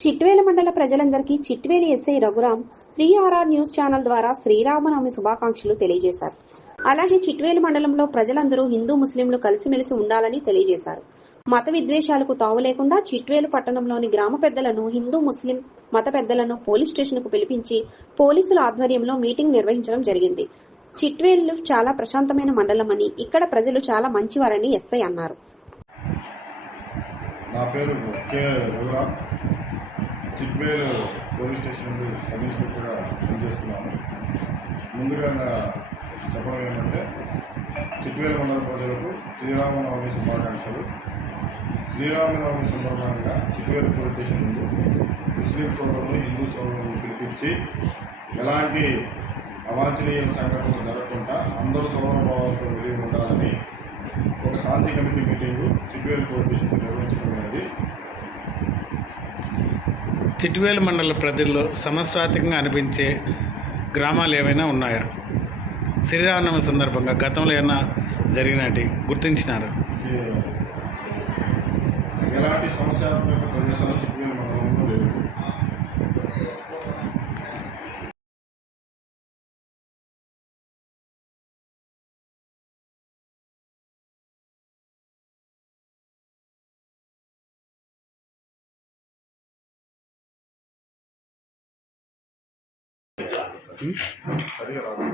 చిట్వేల మండల ప్రజలందరికీ Chitveli SI Raghuram 3RR news channel ద్వారా శ్రీరామనవమి శుభాకాంక్షలు తెలియజేశారు. అలాగే చిట్వేలు మండలంలో ప్రజలందరూ హిందూ ముస్లింలు కలిసిమెలిసి ఉండాలని తెలియజేశారు. మత విద్వేషాలకు తావు లేకుండా చిట్వేలు పట్టణంలోని గ్రామ పెద్దలను, హిందూ ముస్లిం మత పెద్దలను పోలీస్ స్టేషన్ కు పిలిపించి పోలీసుల ఆధ్వర్యంలో మీటింగ్ నిర్వహించడం జరిగింది. చిట్వేలు చాలా ప్రశాంతమైన మండలమని, ఇక్కడ ప్రజలు చాలా మంచివారని ఎస్ఐ అన్నారు. నా పేరు కే రఘురాం. చిట్వేలు పోలీస్ స్టేషన్ నుండి సబ్ ఇన్స్పెక్టర్గా పనిచేస్తున్నాను. ముందుగా చెప్పడం ఏంటంటే, చిట్వేలు మండల ప్రజలకు శ్రీరామనవమి శుభాకాంక్షలు. శ్రీరామనవమి సందర్భంగా చిట్వేలు పోలీస్ స్టేషన్ ముందు ముస్లిం సోదరులు, హిందూ సోదరులను పిలిపించి ఎలాంటి అవాంఛనీయ సంఘటనలు జరగకుండా అందరూ సౌరభావంతో వెలిగి ఉండాలని ఒక శాంతి committee meeting Chitvel police station నిర్వహించడం అనేది. చిట్వేలు మండల ప్రజల్లో సమస్యాత్మకంగా అనిపించే గ్రామాలు ఏవైనా ఉన్నాయా? శ్రీరామనవమి సందర్భంగా గతంలో ఏమైనా జరిగినట్టు గుర్తించినారు? ఎలాంటి సమస్యాత్మక ప్రదేశాలు చిట్వేలు మండలంలో లేవు. సరిగా రాదు.